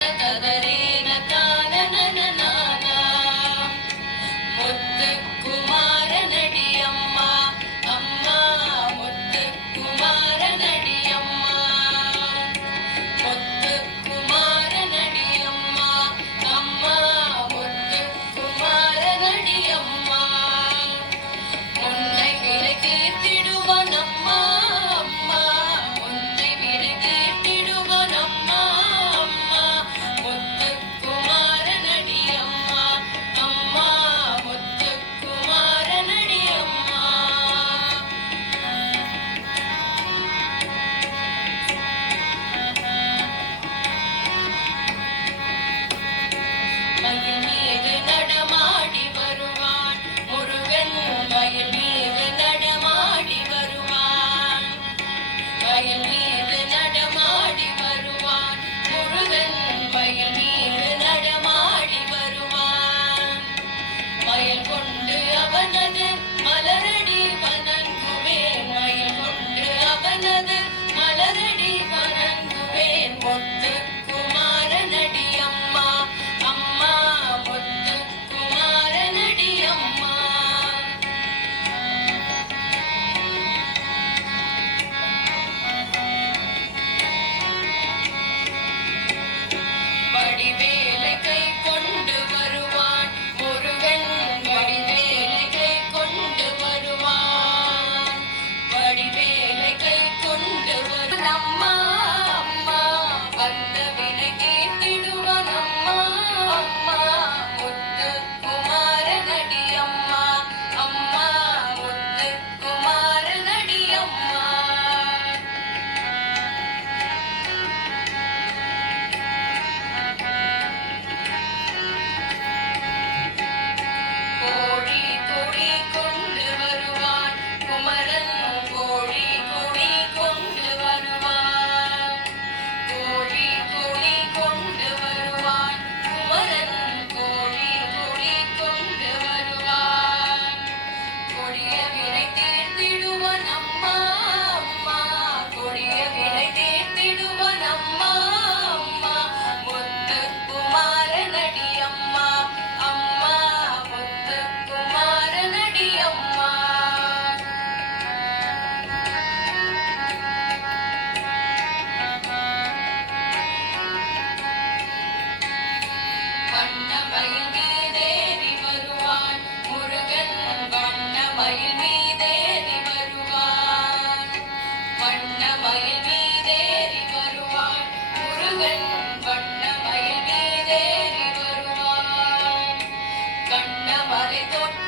da da Hallelujah. somebody don't